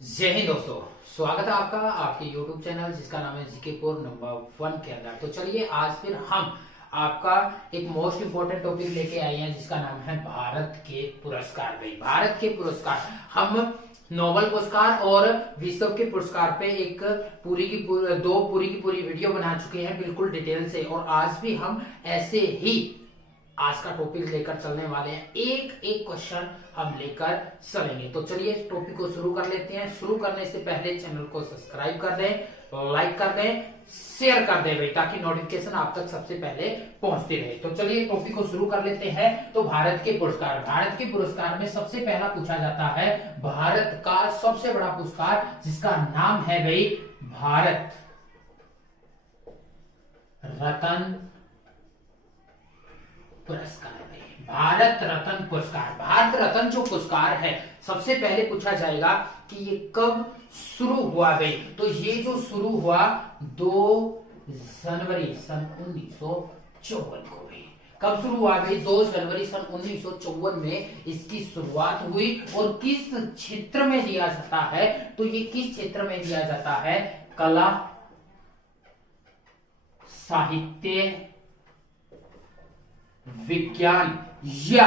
जय हिंद दोस्तों, स्वागत है आपका आपके YouTube चैनल जिसका नाम है जीके4 नंबर 1 के अंदर। तो चलिए आज फिर हम आपका एक मोस्ट इंपोर्टेंट टॉपिक लेके आए हैं जिसका नाम है भारत के पुरस्कार। भाई भारत के पुरस्कार, हम नोबेल पुरस्कार और विश्व के पुरस्कार पे एक पूरी की पूरी वीडियो बना चुके हैं बिल्कुल डिटेल से, और आज भी हम ऐसे ही आज का टॉपिक लेकर चलने वाले हैं। एक एक क्वेश्चन हम लेकर चलेंगे। तो चलिए इस टॉपिक को शुरू कर लेते हैं। शुरू करने से पहले चैनल को सब्सक्राइब कर दें, लाइक कर दें, शेयर कर दें भाई, ताकि नोटिफिकेशन आप तक सबसे पहले पहुंचती रहे। तो चलिए टॉपिक को शुरू कर लेते हैं। तो भारत के पुरस्कार, भारत के पुरस्कार में सबसे पहला पूछा जाता है भारत का सबसे बड़ा पुरस्कार जिसका नाम है भाई भारत रत्न पुरस्कार। भारत रत्न पुरस्कार, भारत रत्न जो पुरस्कार है सबसे पहले पूछा जाएगा कि ये कब शुरू हुआ भाई। तो ये जो शुरू हुआ 2 जनवरी सन 1954 को भाई। कब शुरू हुआ भाई? 2 जनवरी सन 1954 में इसकी शुरुआत हुई। और किस क्षेत्र में दिया जाता है? तो ये किस क्षेत्र में दिया जाता है? कला, साहित्य, विज्ञान या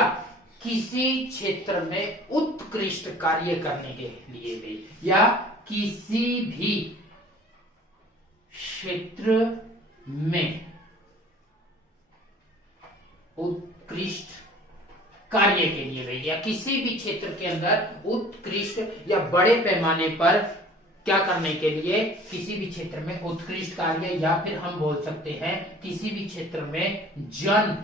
किसी क्षेत्र में उत्कृष्ट कार्य करने के लिए भी, या किसी भी क्षेत्र में उत्कृष्ट कार्य के लिए भी, या किसी भी क्षेत्र के अंदर उत्कृष्ट या बड़े पैमाने पर क्या करने के लिए, किसी भी क्षेत्र में उत्कृष्ट कार्य, या फिर हम बोल सकते हैं किसी भी क्षेत्र में जन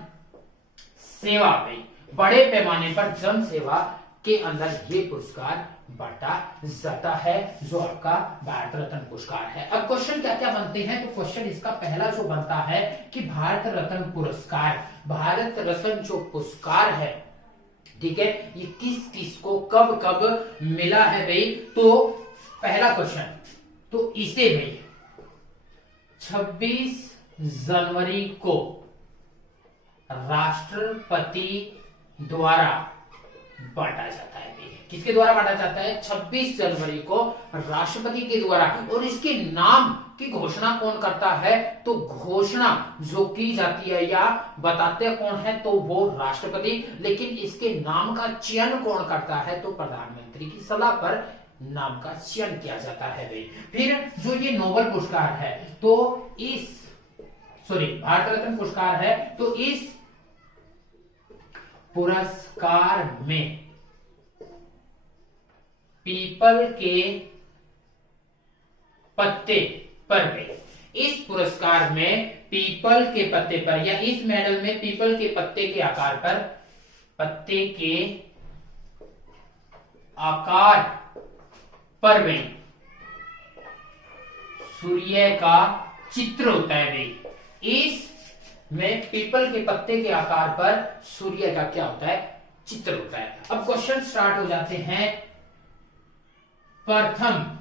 सेवा पे, बड़े पैमाने पर जन सेवा के अंदर ये पुरस्कार बांटा जाता है, जो आपका भारत रत्न पुरस्कार है। अब क्वेश्चन क्या क्या बनते हैं? तो क्वेश्चन इसका पहला जो बनता है कि भारत रत्न पुरस्कार, भारत रत्न जो पुरस्कार है, ठीक है, ये किस किस को कब कब मिला है भाई? तो पहला क्वेश्चन, तो इसे भाई 26 जनवरी को राष्ट्रपति द्वारा बांटा जाता है। किसके द्वारा बांटा जाता है? 26 जनवरी को राष्ट्रपति के द्वारा। और इसके नाम की घोषणा कौन करता है? तो घोषणा जो की जाती है या बताते कौन है? तो वो राष्ट्रपति। लेकिन इसके नाम का चयन कौन करता है? तो प्रधानमंत्री की सलाह पर नाम का चयन किया जाता है भाई। फिर जो ये नोबेल पुरस्कार है, तो भारत रत्न पुरस्कार है, तो इस पुरस्कार में पीपल के पत्ते पर भी, इस पुरस्कार में पीपल के पत्ते पर, या इस मेडल में पीपल के पत्ते के आकार पर, पत्ते के आकार पर भी सूर्य का चित्र होता है भाई। इस में पीपल के पत्ते के आकार पर सूर्य का क्या होता है? चित्र होता है। अब क्वेश्चन स्टार्ट हो जाते हैं। प्रथम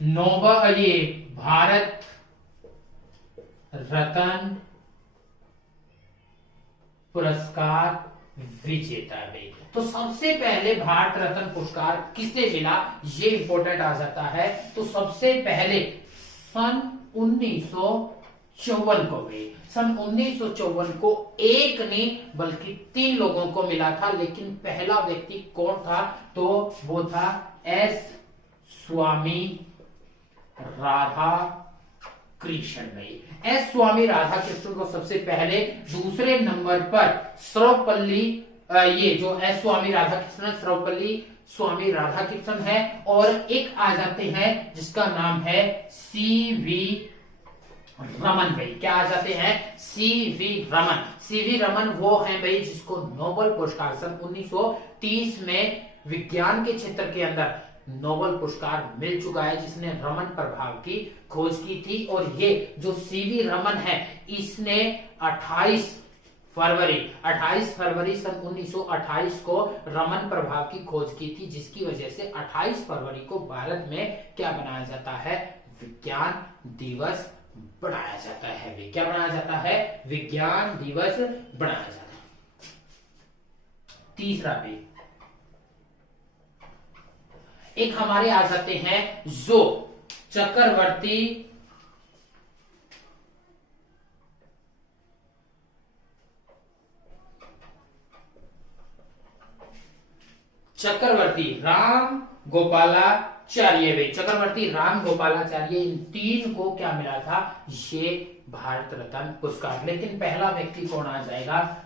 नोबेल, ये भारत रत्न पुरस्कार विजेता है। तो सबसे पहले भारत रत्न पुरस्कार किसे मिला, ये इंपॉर्टेंट आ जाता है। तो सबसे पहले सन 1954 को भी, सन 1954 को एक नहीं बल्कि 3 लोगों को मिला था। लेकिन पहला व्यक्ति कौन था? तो वो था एस स्वामी राधा कृष्ण भाई। एस स्वामी राधा कृष्ण को सबसे पहले। दूसरे नंबर पर सर्वपल्ली, ये जो एस स्वामी राधा कृष्ण, सर्वपल्ली स्वामी राधा कृष्ण है। और एक आ जाते हैं जिसका नाम है सीवी रमन भाई। क्या आ जाते हैं? सीवी रमन। सीवी रमन वो हैं भाई जिसको नोबेल पुरस्कार सन 1930 में विज्ञान के क्षेत्र के अंदर नोबेल पुरस्कार मिल चुका है, जिसने रमन प्रभाव की खोज की थी। और ये जो सीवी रमन है, इसने 28 फरवरी सन 1928 को रमन प्रभाव की खोज की थी, जिसकी वजह से 28 फरवरी को भारत में क्या बनाया जाता है? विज्ञान दिवस बनाया जाता है। क्या बनाया जाता है? विज्ञान दिवस बनाया जाता है। तीसरा भी एक हमारे आ जाते हैं जो चक्रवर्ती राम गोपालाचार्य भाई, चक्रवर्ती राम गोपालाचार्य, इन तीन को क्या मिला था, ये भारत रत्न पुरस्कार। लेकिन पहला व्यक्ति कौन आ जाएगा,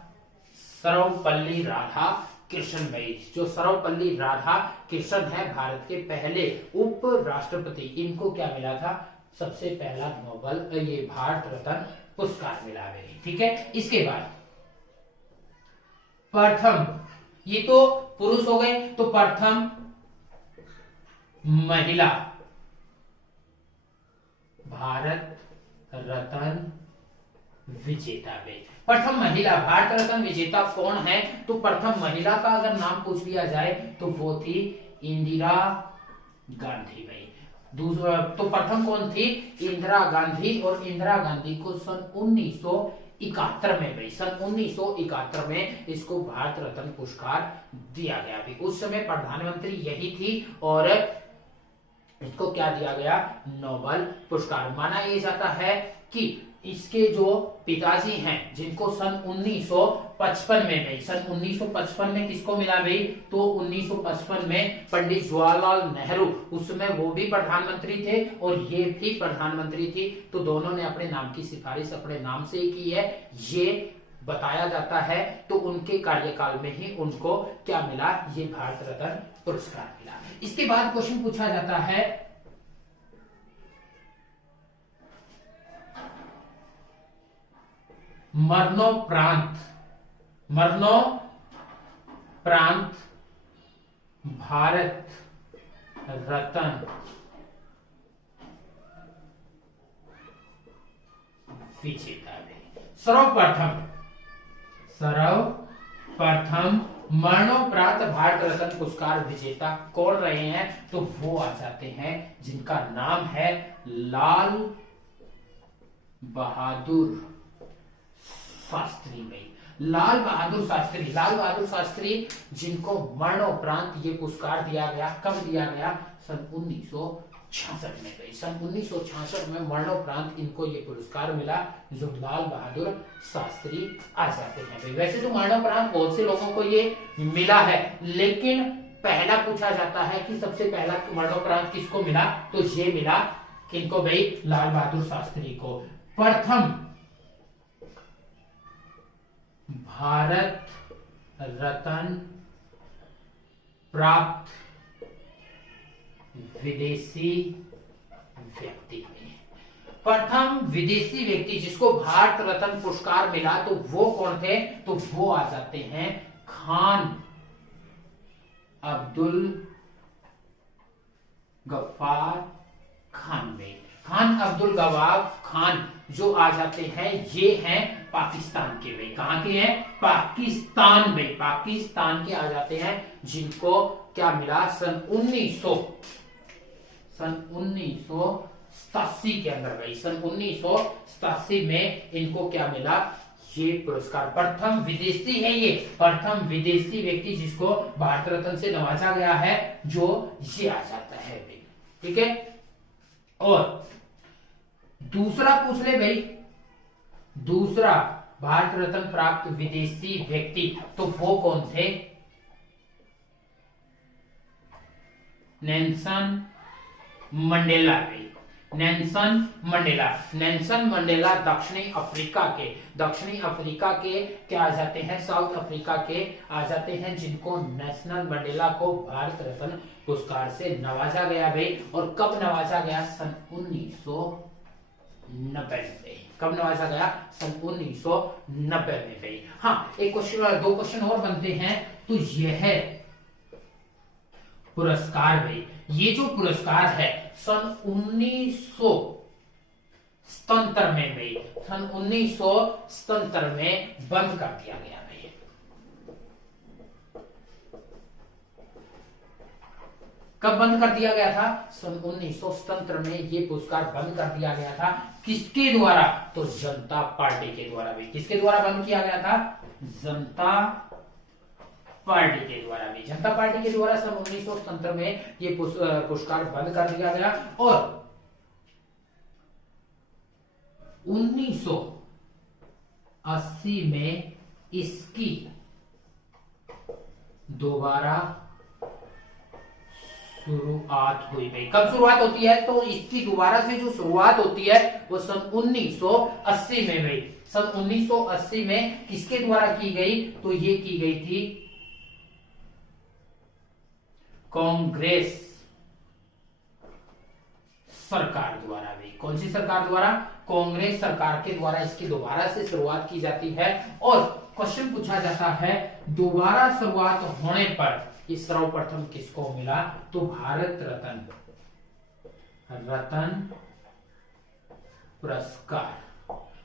सर्वपल्ली राधा कृष्ण भाई। जो सर्वपल्ली राधा कृष्ण है भारत के पहले उप राष्ट्रपति, इनको क्या मिला था, सबसे पहला नोबल ये भारत रत्न पुरस्कार मिला भाई। ठीक है, इसके बाद प्रथम, ये तो पुरुष हो गए, तो प्रथम महिला भारत रत्न विजेता भाई। प्रथम महिला भारत रत्न विजेता कौन है, तो प्रथम महिला का अगर नाम पूछ लिया जाए तो वो थी इंदिरा गांधी भाई। दूसरा तो प्रथम कौन थी, इंदिरा गांधी, और इंदिरा गांधी को सन 1971 में भाई, सन 1971 में इसको भारत रत्न पुरस्कार दिया गया भाई। उस समय प्रधानमंत्री यही थी और इसको क्या दिया गया, नोबेल पुरस्कार। माना यह जाता है कि इसके जो पिताजी हैं जिनको सन 1955 में भाई, सन 1955 में किसको मिला भाई, तो 1955 में पंडित जवाहरलाल नेहरू, उस समय वो भी प्रधानमंत्री थे और ये भी प्रधानमंत्री थी, तो दोनों ने अपने नाम की सिफारिश अपने नाम से ही की है, ये बताया जाता है। तो उनके कार्यकाल में ही उनको क्या मिला, ये भारत रत्न पुरस्कार मिला। इसके बाद क्वेश्चन पूछा जाता है, मरणोपरांत भारत रत्न विजेता है। सर्वप्रथम मरणोपरांत भारत रत्न पुरस्कार विजेता कौन रहे हैं, तो वो आ जाते हैं जिनका नाम है लाल बहादुर शास्त्री भाई। लाल बहादुर शास्त्री जिनको मरणोपरांत ये पुरस्कार दिया गया, कब दिया गया, सन 1966 में भाई। सन 1966 में मरणोपरांत इनको ये पुरस्कार मिला, जो लाल बहादुर शास्त्री आ जाते हैं भाई। वैसे तो मरणोपरांत बहुत से लोगों को ये मिला है, लेकिन पहला पूछा जाता है कि सबसे पहला मरणोपरांत किसको मिला, तो ये मिला किनको भाई, लाल बहादुर शास्त्री को। प्रथम भारत रत्न प्राप्त विदेशी व्यक्ति में, प्रथम विदेशी व्यक्ति जिसको भारत रत्न पुरस्कार मिला, तो वो कौन थे, तो वो आ जाते हैं खान अब्दुल गफ्फार खान में। खान अब्दुल गफ्फार खान जो आ जाते हैं, ये हैं पाकिस्तान के भाई। कहां के हैं, पाकिस्तान भाई, पाकिस्तान के आ जाते हैं, जिनको क्या मिला, सन 1987 के अंदर भाई, सन 1987 में इनको क्या मिला, ये पुरस्कार। प्रथम विदेशी है ये, प्रथम विदेशी व्यक्ति जिसको भारत रत्न से नवाजा गया है, जो ये आ जाता है भाई। ठीक है, और दूसरा पूछ ले भाई, दूसरा भारत रत्न प्राप्त विदेशी व्यक्ति, तो वो कौन थे, नेल्सन मंडेला भाई। नेल्सन मंडेला दक्षिणी अफ्रीका के क्या आ जाते हैं, साउथ अफ्रीका के आ जाते हैं, जिनको नेशनल मंडेला को भारत रत्न पुरस्कार से नवाजा गया भाई। और कब नवाजा गया, सन 1990 में। कब नवाजा गया, सन 1990 में भाई। हाँ, एक क्वेश्चन, दो क्वेश्चन और बनते हैं। तो यह पुरस्कार भाई, ये जो पुरस्कार है सन 1977 में भाई, सन 1977 में बंद कर दिया गया भाई। कब बंद कर दिया गया था, सन 1977 में ये पुरस्कार बंद कर दिया गया था। किसके द्वारा, तो जनता पार्टी के द्वारा भाई। किसके द्वारा बंद किया गया था, जनता पार्टी के द्वारा भी, जनता पार्टी के द्वारा सन 1977 में ये पुरस्कार बंद कर दिया गया और 1980 में इसकी दोबारा शुरुआत हुई भाई। कब शुरुआत होती है? तो इसकी दोबारा से जो शुरुआत होती है वो सन 1980 में भाई। सन 1980 में किसके द्वारा की गई? तो ये की गई थी कांग्रेस सरकार द्वारा भी। कौन सी सरकार द्वारा? कांग्रेस सरकार के द्वारा इसकी दोबारा से शुरुआत की जाती है। और क्वेश्चन पूछा जाता है दोबारा शुरुआत होने पर ये सर्वप्रथम किसको मिला? तो भारत रत्न पुरस्कार,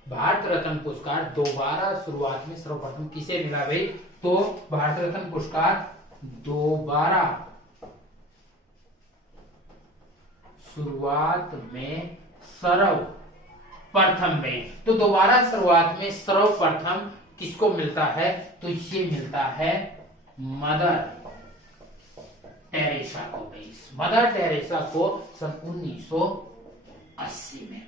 भारत रत्न पुरस्कार दोबारा शुरुआत में सर्वप्रथम किसे मिला भाई? तो भारत रत्न पुरस्कार दोबारा शुरुआत में सर्वप्रथम में, तो दोबारा शुरुआत में सर्वप्रथम किसको मिलता है? तो ये मिलता है मदर टेरेसा को भाई। मदर टेरेसा को सन 1980 में,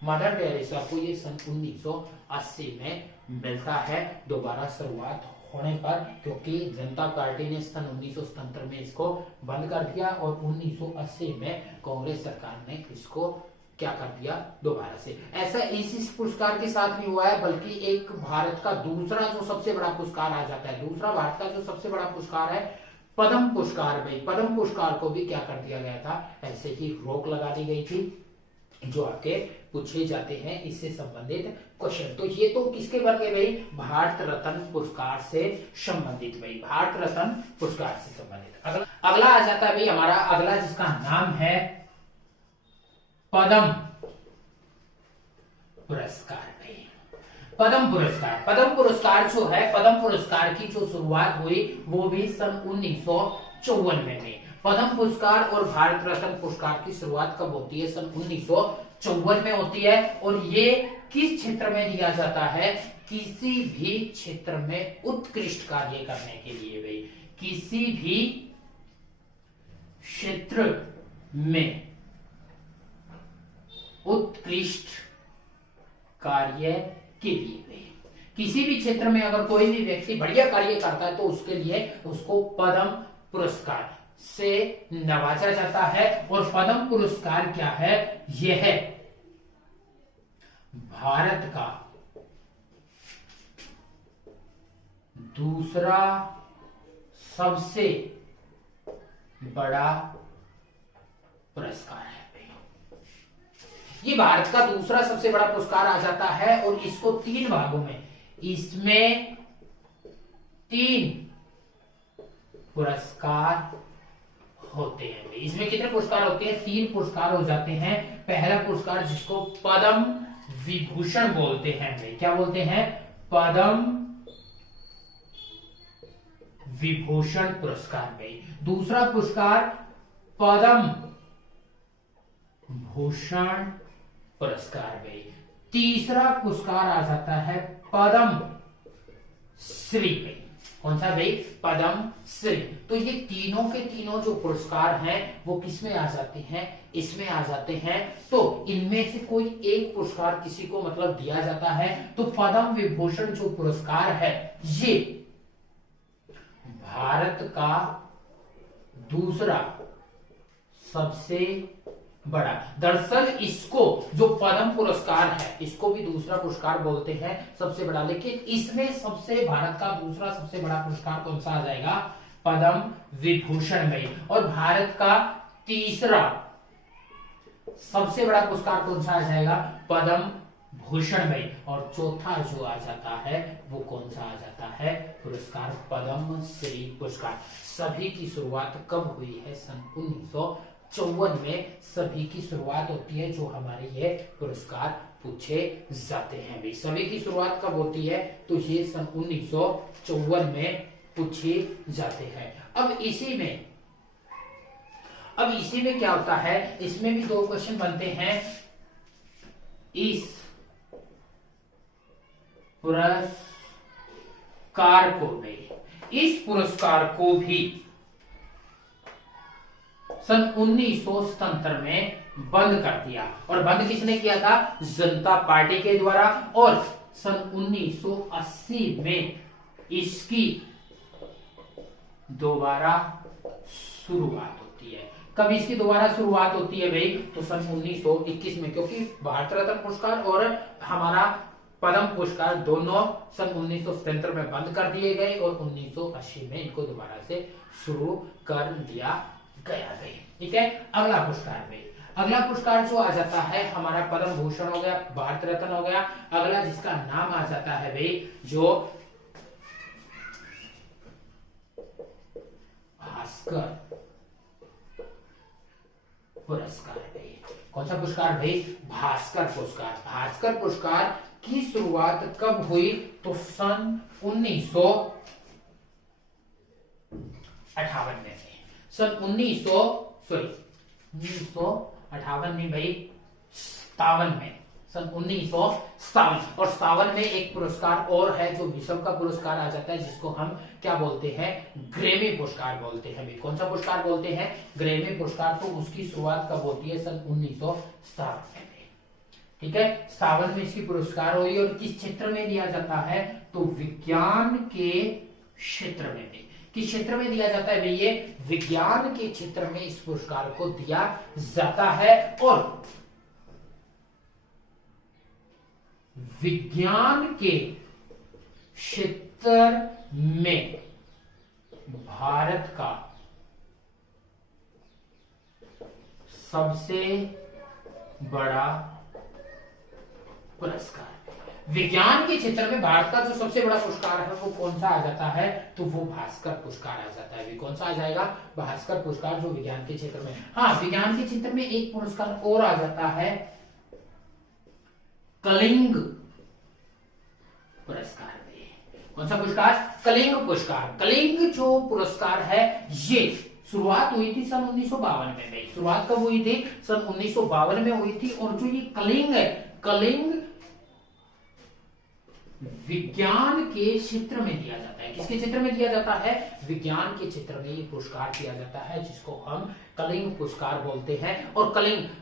मदर टेरेसा को ये सन 1980 में मिलता है दोबारा शुरुआत होने पर, क्योंकि जनता पार्टी ने सन 1977 में इसको बंद कर दिया और 1980 में कांग्रेस सरकार ने इसको क्या कर दिया? दोबारा से। ऐसा इस पुरस्कार के साथ भी हुआ है, बल्कि एक भारत का दूसरा जो सबसे बड़ा पुरस्कार आ जाता है, दूसरा भारत का जो सबसे बड़ा पुरस्कार है पद्म पुरस्कार भाई। पद्म पुरस्कार को भी क्या कर दिया गया था? ऐसे ही रोक लगा दी गई थी, जो आपके पूछे जाते हैं इससे संबंधित क्वेश्चन। तो ये तो किसके बन गए भाई? भारत रत्न पुरस्कार से संबंधित भाई, भारत रत्न पुरस्कार से संबंधित। अगला आ जाता है भाई हमारा अगला, जिसका नाम है पद्म पुरस्कार भाई। पद्म पुरस्कार, पद्म पुरस्कार जो है, पद्म पुरस्कार की जो शुरुआत हुई वो भी सन 1954 में। पद्म पुरस्कार और भारत रत्न पुरस्कार की शुरुआत कब होती है? सन 1954 में होती है। और ये किस क्षेत्र में दिया जाता है? किसी भी क्षेत्र में उत्कृष्ट कार्य करने के लिए भाई, किसी भी क्षेत्र में उत्कृष्ट कार्य के लिए भाई। किसी भी क्षेत्र में अगर कोई भी व्यक्ति बढ़िया कार्य करता है तो उसके लिए उसको पद्म पुरस्कार से नवाजा जाता है। और पद्म पुरस्कार क्या है? यह है भारत का दूसरा सबसे बड़ा पुरस्कार है। ये भारत का दूसरा सबसे बड़ा पुरस्कार आ जाता है और इसको 3 भागों में, इसमें 3 पुरस्कार होते हैं। इसमें कितने पुरस्कार होते हैं? 3 पुरस्कार हो जाते हैं। पहला पुरस्कार जिसको पद्म विभूषण बोलते हैं भाई, क्या बोलते हैं? पद्म विभूषण पुरस्कार भाई। दूसरा पुरस्कार पद्म भूषण पुरस्कार भाई। तीसरा पुरस्कार आ जाता है पद्म श्री भाई। कौन सा भाई? पद्म श्री। तो ये तीनों के तीनों जो पुरस्कार हैं वो किसमें आ जाते हैं? इसमें आ जाते हैं। तो इनमें से कोई एक पुरस्कार किसी को मतलब दिया जाता है। तो पद्म विभूषण जो पुरस्कार है ये भारत का दूसरा सबसे बड़ा, दरअसल इसको जो पद्म पुरस्कार है इसको भी दूसरा पुरस्कार बोलते हैं, सबसे बड़ा। लेकिन इसमें सबसे भारत का दूसरा सबसे बड़ा पुरस्कार कौन सा आ जाएगा? पद्म विभूषण में। और भारत का तीसरा सबसे बड़ा पुरस्कार कौन सा आ जाएगा? पद्म भूषण में। और चौथा जो आ जाता है वो कौन सा आ जाता है? पुरस्कार पद्म श्री पुरस्कार। सभी की शुरुआत कब हुई है? सन 1954 में सभी की शुरुआत होती है। जो हमारे ये पुरस्कार पूछे जाते हैं भाई, सभी की शुरुआत कब होती है? तो ये सन 1954 में पूछे जाते हैं। अब इसी में क्या होता है? इसमें भी 2 क्वेश्चन बनते हैं। इस पुरस्कार को भाई, इस पुरस्कार को भी सन 1977 में बंद कर दिया। और बंद किसने किया था? जनता पार्टी के द्वारा। और सन 1980 में इसकी दोबारा शुरुआत होती है। कब इसकी दोबारा शुरुआत होती है भाई? तो सन 1921 में, क्योंकि भारत रत्न पुरस्कार और हमारा पद्म पुरस्कार दोनों सन 1977 में बंद कर दिए गए और 1980 में इनको दोबारा से शुरू कर दिया गया भाई। ठीक है, अगला पुरस्कार भाई, अगला पुरस्कार जो आ जाता है हमारा पद्म भूषण हो गया, भारत रत्न हो गया। अगला जिसका नाम आ जाता है भाई जो भास्कर पुरस्कार भाई। कौन सा पुरस्कार भाई? भास्कर पुरस्कार। भास्कर पुरस्कार की शुरुआत कब हुई? तो सन 1958 में। सन 1958 में भाई, 57 में, सन 1957। और 57 में एक पुरस्कार और है जो विश्व का पुरस्कार आ जाता है, जिसको हम क्या बोलते हैं? ग्रैमी पुरस्कार बोलते हैं। कौन सा पुरस्कार बोलते हैं? ग्रैमी पुरस्कार। तो उसकी शुरुआत कब होती है? सन 1957 में। ठीक है, 57 में इसकी पुरस्कार हुई। और किस क्षेत्र में दिया जाता है? तो विज्ञान के क्षेत्र में भी। किस क्षेत्र में दिया जाता है भाई? ये विज्ञान के क्षेत्र में इस पुरस्कार को दिया जाता है। और विज्ञान के क्षेत्र में भारत का सबसे बड़ा पुरस्कार। विज्ञान के क्षेत्र में भारत का जो सबसे बड़ा पुरस्कार है वो कौन सा आ जाता है? तो वो भास्कर पुरस्कार आ जाता है। कौन सा आ जाएगा? भास्कर पुरस्कार, जो विज्ञान के क्षेत्र में। हाँ, विज्ञान के क्षेत्र में एक पुरस्कार और आ जाता है, कलिंग पुरस्कार। कौन सा पुरस्कार? कलिंग पुरस्कार। कलिंग जो पुरस्कार है ये शुरुआत हुई थी सन 1952 में भाई। शुरुआत कब हुई थी? सन 1952 में हुई थी। और जो ये कलिंग है, कलिंग विज्ञान के क्षेत्र में दिया जाता है। किसके क्षेत्र में दिया जाता है? विज्ञान के क्षेत्र में ये पुरस्कार दिया जाता है, जिसको हम कलिंग पुरस्कार बोलते हैं। और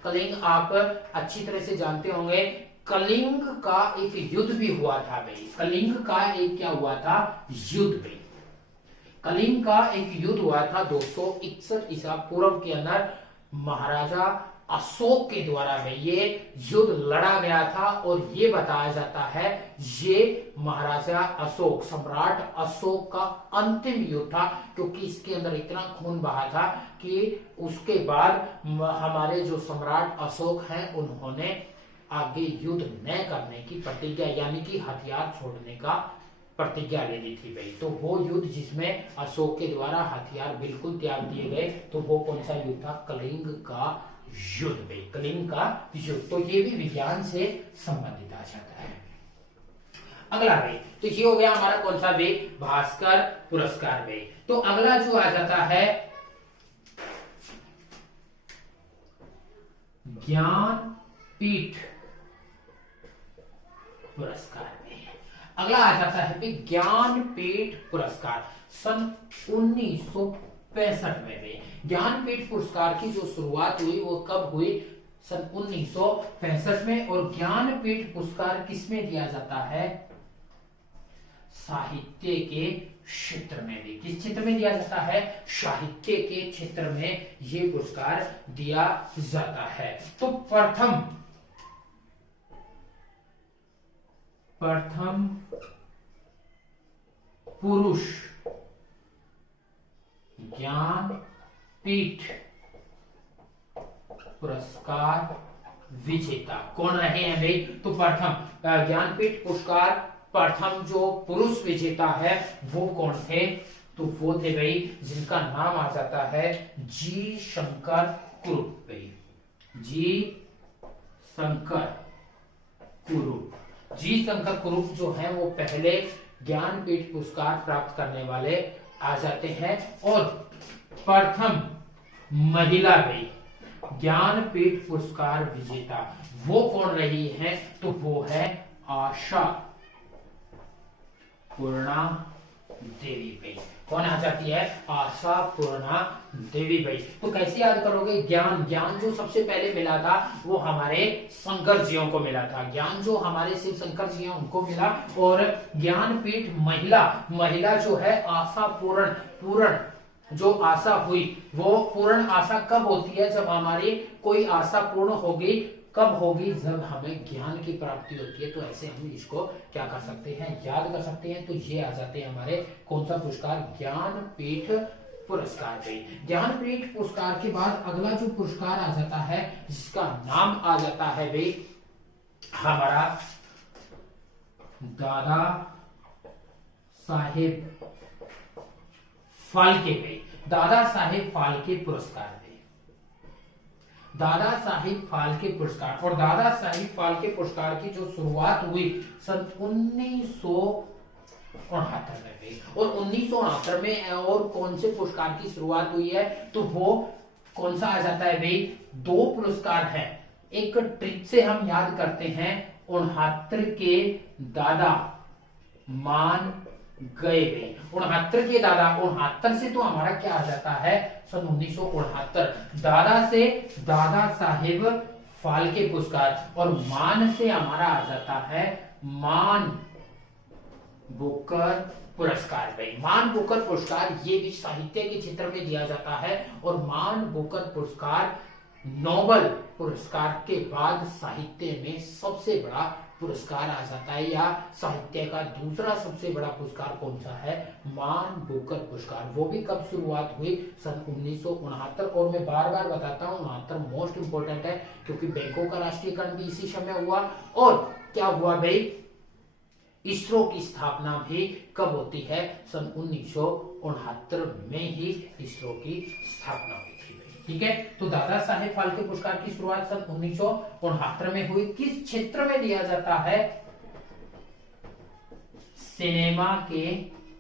कलिंग आप अच्छी तरह से जानते होंगे, कलिंग का एक युद्ध भी हुआ था भाई। कलिंग का एक क्या हुआ था? युद्ध भाई। कलिंग का एक युद्ध हुआ था 261 ईसा पूर्व के अंदर महाराजा अशोक के द्वारा में ये युद्ध लड़ा गया था। और ये बताया जाता है ये महाराजा अशोक, सम्राट अशोक का अंतिम युद्ध था, क्योंकि इसके अंदर इतना खून बहा था कि उसके बाद हमारे जो सम्राट अशोक हैं उन्होंने आगे युद्ध न करने की प्रतिज्ञा, यानी कि हथियार छोड़ने का प्रतिज्ञा ले ली थी भाई। तो वो युद्ध जिसमें अशोक के द्वारा हथियार बिल्कुल त्याग दिए गए, तो वो कौन सा युद्ध था? कलिंग का युद्ध भाई। कलिंग का युद्ध। तो ये भी विज्ञान से संबंधित आ जाता है। अगला भाई, तो ये हो गया हमारा कौन सा भाई? भास्कर पुरस्कार भाई। तो अगला जो आ जाता है ज्ञानपीठ पुरस्कार में। अगला आ जाता है ज्ञानपीठ पुरस्कार। सन 1965 में भी ज्ञानपीठ पुरस्कार की जो शुरुआत हुई वो कब हुई? सन 1965 में। और ज्ञानपीठ पुरस्कार किसमें दिया जाता है? साहित्य के क्षेत्र में भी। किस क्षेत्र में दिया जाता है? साहित्य के क्षेत्र में ये पुरस्कार दिया जाता है। तो प्रथम पुरुष ज्ञानपीठ पुरस्कार विजेता कौन रहे हैं भाई? तो प्रथम ज्ञानपीठ पुरस्कार प्रथम जो पुरुष विजेता है वो कौन थे? तो वो थे भाई जिनका नाम आ जाता है जी शंकर कुरूप भाई। जी शंकर कुरूप। जी शंकर कुरूप जो है वो पहले ज्ञानपीठ पुरस्कार प्राप्त करने वाले आ जाते हैं। और प्रथम महिला भाई ज्ञानपीठ पुरस्कार विजेता वो कौन रही है? तो वो है आशा पूर्णा देवी भाई। कौन आ जाती है? आशापूर्णा देवी भाई। तो कैसे याद करोगे? ज्ञान, ज्ञान जो सबसे पहले मिला था वो हमारे शंकर जियों को मिला था। ज्ञान जो हमारे शिव शंकर जी हैं उनको मिला। और ज्ञानपीठ महिला, महिला जो है आशापूर्ण, पूर्ण जो आशा हुई वो पूर्ण आशा कब होती है? जब हमारी कोई आशा पूर्ण होगी। कब होगी? जब हमें ज्ञान की प्राप्ति होती है। तो ऐसे हम इसको क्या कर सकते हैं? याद कर सकते हैं। तो ये आ जाते हैं हमारे कौन सा पुरस्कार? ज्ञानपीठ पुरस्कार पे। ज्ञानपीठ पुरस्कार के बाद अगला जो पुरस्कार आ जाता है जिसका नाम आ जाता है भाई हमारा दादा साहेब फाल्के पे। दादा साहेब फाल्के पुरस्कार पे। दादा साहेब फाल्के पुरस्कार। और दादा साहेब फाल्के पुरस्कार की जो शुरुआत हुई सन 1969 में हुई। और 1969 में और कौन से पुरस्कार की शुरुआत हुई है? तो वो कौन सा आ जाता है भाई? दो पुरस्कार हैं। एक ट्रिक से हम याद करते हैं, 69 के दादा मान गए भाई। 69 के दादा, 69 से तो हमारा क्या आ जाता है? सन 1969। दादा से दादा साहेब फाल्के पुरस्कार। और मान से हमारा आ जाता है मान बुकर पुरस्कार भाई। मान बुकर पुरस्कार ये भी साहित्य के क्षेत्र में दिया जाता है। और मान बुकर पुरस्कार नोबेल पुरस्कार के बाद साहित्य में सबसे बड़ा पुरस्कार आ जाता है। या साहित्य का दूसरा सबसे बड़ा पुरस्कार कौन सा है? मान बुकर पुरस्कार। वो भी कब शुरुआत हुई? सन 1969। और मैं बार बार बताता हूँ 69 मोस्ट इंपोर्टेंट है क्योंकि बैंकों का राष्ट्रीयकरण भी इसी समय हुआ। और क्या हुआ भाई? इसरो की स्थापना भी कब होती है? सन 1969 में ही इसरो की स्थापना हुई थी। ठीक है। तो दादा साहेब फाल्के पुरस्कार की शुरुआत सन 1969 में हुई। किस क्षेत्र में दिया जाता है? सिनेमा के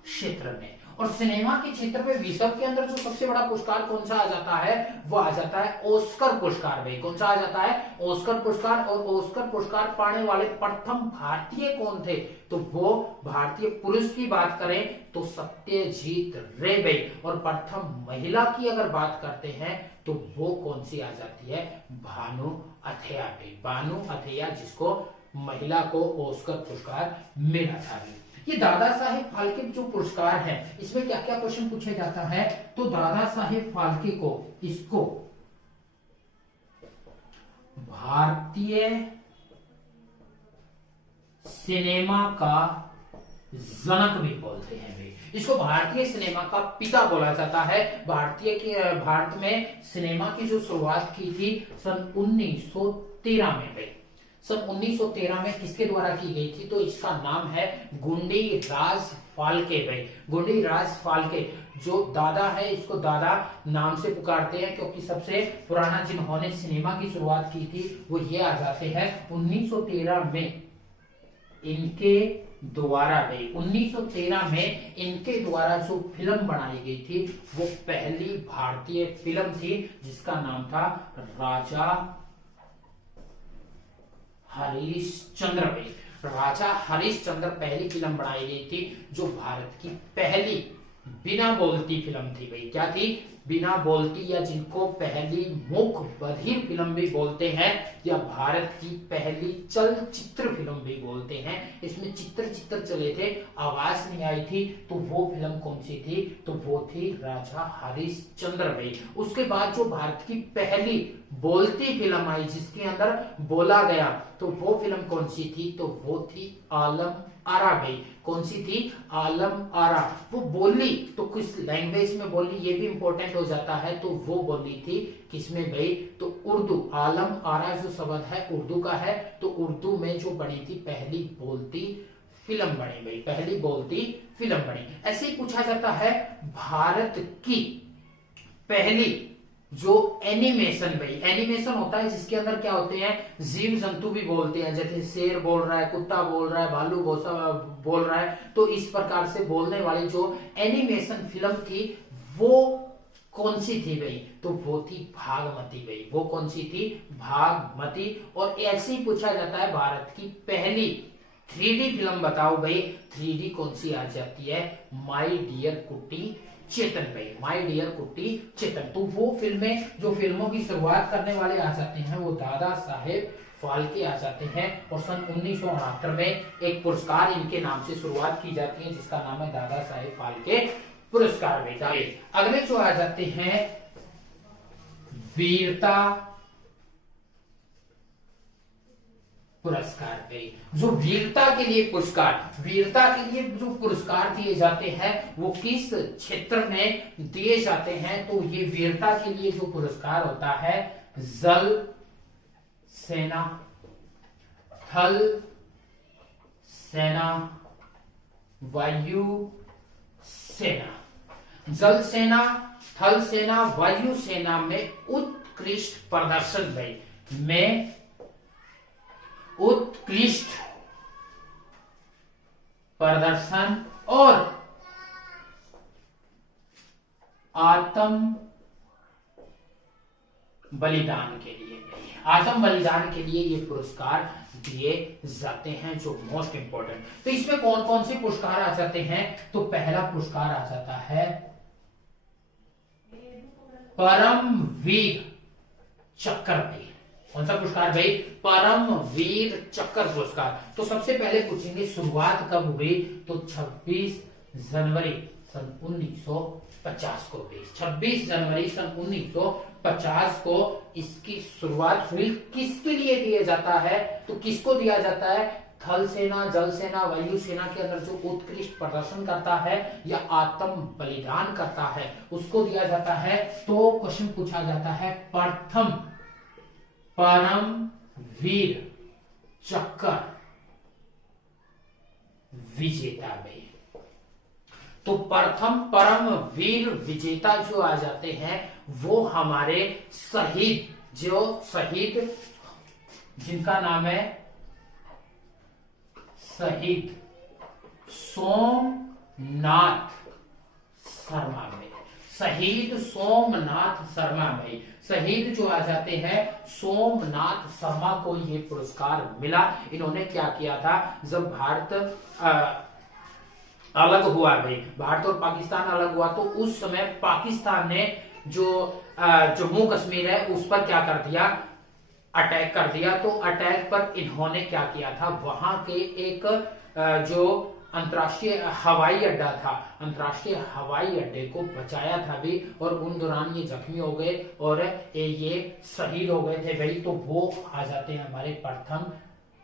क्षेत्र में। और सिनेमा के क्षेत्र में विश्व के अंदर जो सबसे बड़ा पुरस्कार कौन सा आ जाता है? वो आ जाता है ऑस्कर पुरस्कार भाई। कौन सा आ जाता है? ऑस्कर पुरस्कार। और ऑस्कर पुरस्कार पाने वाले प्रथम भारतीय कौन थे? तो वो भारतीय पुरुष की बात करें तो सत्यजीत रे भाई। और प्रथम महिला की अगर बात करते हैं तो वो कौन सी आ जाती है? भानु अथैया भाई। भानु अथैया जिसको महिला को ऑस्कर पुरस्कार मिला था। ये दादा साहेब फाल्के जो पुरस्कार है इसमें क्या क्या क्वेश्चन पूछा जाता है? तो दादा साहेब फाल्के को इसको भारतीय सिनेमा का जनक भी बोलते हैं भाई। इसको भारतीय सिनेमा का पिता बोला जाता है। भारत में सिनेमा की जो शुरुआत की थी सन 1913 में भाई। सन 1913 में किसके द्वारा की गई थी? तो इसका नाम है गुंडीराज फाल्के भाई। गुंडीराज फाल्के जो दादा है इसको दादा नाम से पुकारते हैं क्योंकि सबसे पुराना जिन्होंने सिनेमा की शुरुआत की थी वो ये आ जाते हैं 1913 में इनके द्वारा भाई। 1913 में इनके द्वारा जो फिल्म बनाई गई थी वो पहली भारतीय फिल्म थी जिसका नाम था राजा हरिश्चंद्र भाई। राजा हरिश्चंद्र पहली फिल्म बनाई गई थी जो भारत की पहली बिना बोलती फिल्म थी भाई। क्या थी? बिना बोलती, या जिनको पहली मूक बधिर फिल्म भी बोलते हैं, या भारत की पहली चलचित्र फिल्म भी बोलते हैं। इसमें चित्र चले थे, आवाज नहीं आई थी। तो वो फिल्म कौन सी थी? तो वो थी राजा हरिश्चंद्र भाई। उसके बाद जो भारत की पहली बोलती फिल्म आई जिसके अंदर बोला गया तो वो फिल्म कौन सी थी? तो वो थी आलम आरा भाई। कौन सी थी? आलम आरा। वो बोली तो किस लैंग्वेज में बोली ये भी इंपॉर्टेंट हो जाता है। तो वो बोली थी किसमें भाई? तो उर्दू। आलम आरा जो शब्द है उर्दू का है। तो उर्दू में जो बनी थी पहली बोलती फिल्म बनी भाई। पहली बोलती फिल्म बनी। ऐसे ही पूछा जाता है भारत की पहली जो एनिमेशन भाई। एनिमेशन होता है जिसके अंदर क्या होते हैं? जीव जंतु भी बोलते हैं, जैसे शेर बोल रहा है, कुत्ता बोल रहा है, भालू बोल रहा है। तो इस प्रकार से बोलने वाली जो एनिमेशन फिल्म थी वो कौन सी थी भाई? तो वो थी भागमती भाई। वो कौन सी थी? भागमती। और ऐसे ही पूछा जाता है भारत की पहली 3D फिल्म बताओ भाई, 3D कौन सी आ जाती है? माई डियर कुट्टी चेतन भाई, माई डियर कुट्टी चेतन। तो वो फिल्में, जो फिल्मों की शुरुआत करने वाले आ जाते हैं वो दादा साहेब फाल्के आ जाते हैं, और सन 1968 में एक पुरस्कार इनके नाम से शुरुआत की जाती है जिसका नाम है दादा साहेब फाल्के पुरस्कार भाई। अगले जो आ जाते हैं वीरता पुरस्कार पे, जो वीरता के लिए पुरस्कार, वीरता के लिए जो पुरस्कार दिए जाते हैं वो किस क्षेत्र में दिए जाते हैं? तो ये वीरता के लिए जो पुरस्कार होता है जल सेना, थल सेना, वायु सेना। जल सेना, थल सेना, वायु सेना में उत्कृष्ट प्रदर्शन में उत्कृष्ट प्रदर्शन और आत्म बलिदान के लिए, आत्म बलिदान के लिए ये पुरस्कार दिए जाते हैं, जो मोस्ट इंपॉर्टेंट। तो इसमें कौन कौन से पुरस्कार आ जाते हैं? तो पहला पुरस्कार आ जाता है परमवीर चक्र भाई। कौन सा पुरस्कार भाई? परमवीर चक्र पुरस्कार। तो सबसे पहले पूछेंगे शुरुआत कब हुई? तो 26 जनवरी सन 1950 को भी, 26 जनवरी सन 1950 को इसकी शुरुआत हुई। किसके लिए दिया जाता है? तो किसको दिया जाता है? थल सेना, जल सेना, वायु सेना के अंदर जो उत्कृष्ट प्रदर्शन करता है या आत्म बलिदान करता है उसको दिया जाता है। तो क्वेश्चन पूछा जाता है प्रथम परमवीर चक्र विजेता भाई। तो प्रथम परमवीर विजेता जो आ जाते हैं वो हमारे शहीद, जो शहीद जिनका नाम है शहीद सोमनाथ शर्मा भाई, शहीद सोमनाथ शर्मा भाई। शहीद जो आ जाते हैं सोमनाथ शर्मा को ये पुरस्कार मिला। इन्होंने क्या किया था? जब भारत अलग हुआ भाई, भारत और पाकिस्तान अलग हुआ, तो उस समय पाकिस्तान ने जो जम्मू कश्मीर है उस पर क्या कर दिया? अटैक कर दिया। तो अटैक पर इन्होंने क्या किया था? वहां के एक जो अंतर्राष्ट्रीय हवाई अड्डा था, अंतर्राष्ट्रीय हवाई अड्डे को बचाया था भी, और उन दौरान ये जख्मी हो गए और ये शहीद हो गए थे भाई। तो वो आ जाते हैं हमारे प्रथम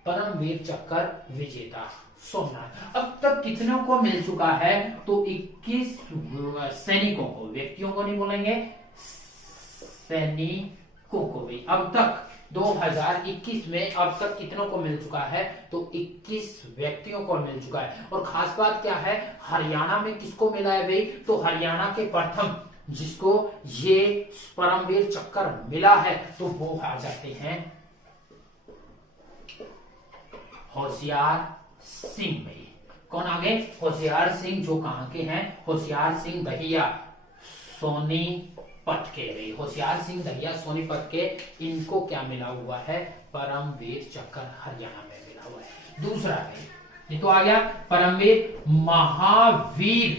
परमवीर चक्र विजेता सोमनाथ। अब तक कितनों को मिल चुका है? तो 21 सैनिकों को, व्यक्तियों को नहीं बोलेंगे, सैनिकों को भी। अब तक 2021 में अब तक कितनों को मिल चुका है? तो 21 व्यक्तियों को मिल चुका है। और खास बात क्या है, हरियाणा में किसको मिला है भाई? तो हरियाणा के प्रथम जिसको ये परमवीर चक्र मिला है तो वो आ जाते हैं होशियार सिंह भाई। कौन आगे? होशियार सिंह, जो कहां के हैं? होशियार सिंह दहिया सोनीपत के भाई, होशियार सिंह दहिया सोनीपत के। इनको क्या मिला हुआ है? परमवीर चक्र हरियाणा में मिला हुआ है। दूसरा भाई ये तो आ गया परमवीर महावीर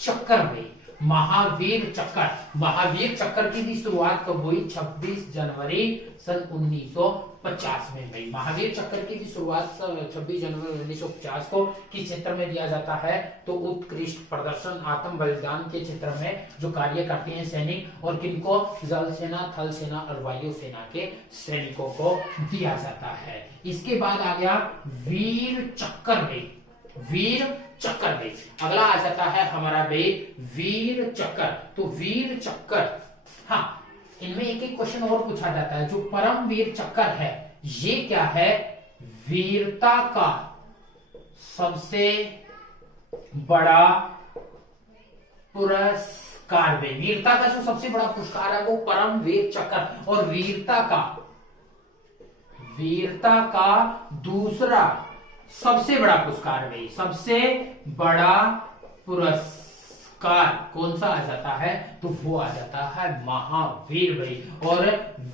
चक्र भाई, महावीर चक्र। महावीर चक्र की भी शुरुआत कब हुई? 26 जनवरी सन 1950 में भाई। महावीर चक्र की भी शुरुआत 26 जनवरी 1950 को किस क्षेत्र में दिया जाता है? तो उत्कृष्ट प्रदर्शन, आत्म बलिदान के क्षेत्र में जो कार्य करते हैं सैनिक, और किनको? जल सेना, थल सेना और वायु सेना के सैनिकों को दिया जाता है। इसके बाद आ गया वीर चक्र भाई, वीर चक्र भाई। अगला आ जाता है हमारा भाई वीर चक्र। तो वीर चक्र, हाँ, इनमें एक एक क्वेश्चन और पूछा जाता है। जो परमवीर चक्र है ये क्या है? वीरता का सबसे बड़ा पुरस्कार भाई। वीरता का जो सबसे बड़ा पुरस्कार है वो परमवीर चक्र, और वीरता का दूसरा सबसे बड़ा पुरस्कार भाई, सबसे बड़ा पुरस्कार पुरस्कार कौन सा आ जाता है, तो वो आ जाता है महावीर भाई। और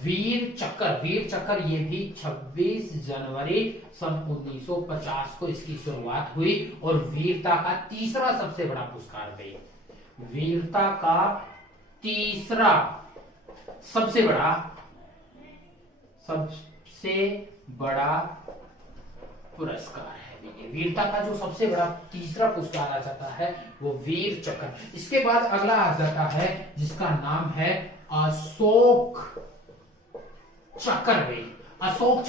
वीर चक्र ये भी 26 जनवरी सन 1950 को इसकी शुरुआत हुई। और वीरता का तीसरा सबसे बड़ा पुरस्कार भाई, वीरता का तीसरा सबसे बड़ा पुरस्कार है। वीरता का जो सबसे बड़ा तीसरा पुरस्कार आ जाता है वो वीर चक्र। इसके बाद अगला आ जाता है जिसका नाम है अशोक चक्र भाई। अशोक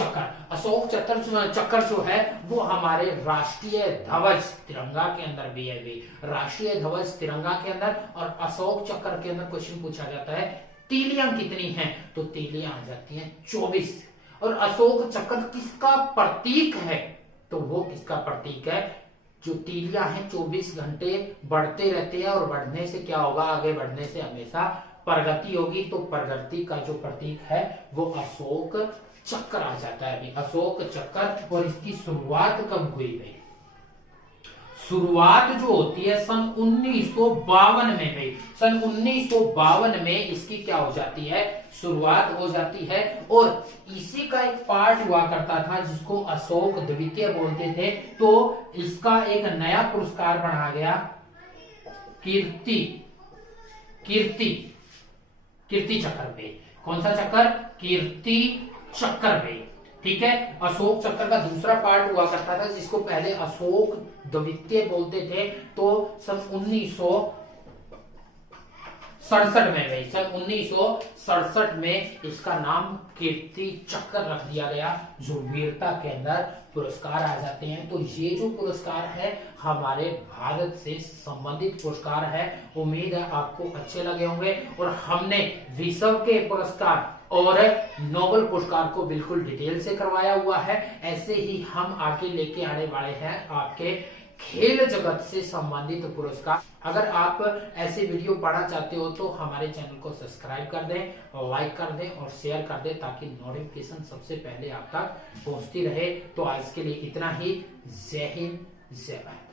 चक्र जो है वो हमारे राष्ट्रीय ध्वज तिरंगा के अंदर भी है भाई। राष्ट्रीय ध्वज तिरंगा के अंदर और अशोक चक्र के अंदर क्वेश्चन पूछा जाता है तीलियां कितनी हैं, तो तीलियां आ जाती हैं 24। और अशोक चक्र किसका प्रतीक है, तो वो किसका प्रतीक है, जो तीलियां हैं 24 घंटे बढ़ते रहते हैं और बढ़ने से क्या होगा, आगे बढ़ने से हमेशा प्रगति होगी। तो प्रगति का जो प्रतीक है वो अशोक चक्र आ जाता है भाई, अशोक चक्र। और इसकी शुरुआत कब हुई भाई, शुरुआत जो होती है सन 1952 में भाई। सन 1952 में इसकी क्या हो जाती है, शुरुआत हो जाती है। और इसी का एक पार्ट हुआ करता था जिसको अशोक द्वितीय बोलते थे। तो इसका एक नया पुरस्कार बनाया गया, कीर्ति चक्र पे। कौन सा चक्र, कीर्ति चक्र पे। ठीक है, अशोक चक्र का दूसरा पार्ट हुआ करता था जिसको पहले अशोक द्वितीय बोलते थे। तो सन 1967 में भाई, सन 1967 में इसका नाम कीर्ति चक्र रख दिया गया, जो वीरता के अंदर पुरस्कार आ जाते हैं। तो ये जो पुरस्कार है हमारे भारत से संबंधित पुरस्कार है। उम्मीद है आपको अच्छे लगे होंगे। और हमने विश्व के पुरस्कार और नोबेल पुरस्कार को बिल्कुल डिटेल से करवाया हुआ है। ऐसे ही हम आगे लेके आने वाले हैं आपके खेल जगत से संबंधित पुरस्कार। अगर आप ऐसे वीडियो पाना चाहते हो तो हमारे चैनल को सब्सक्राइब कर दें, लाइक कर दें और शेयर कर दें ताकि नोटिफिकेशन सबसे पहले आप तक पहुंचती रहे। तो आज के लिए इतना ही। जय हिंद, जय भारत।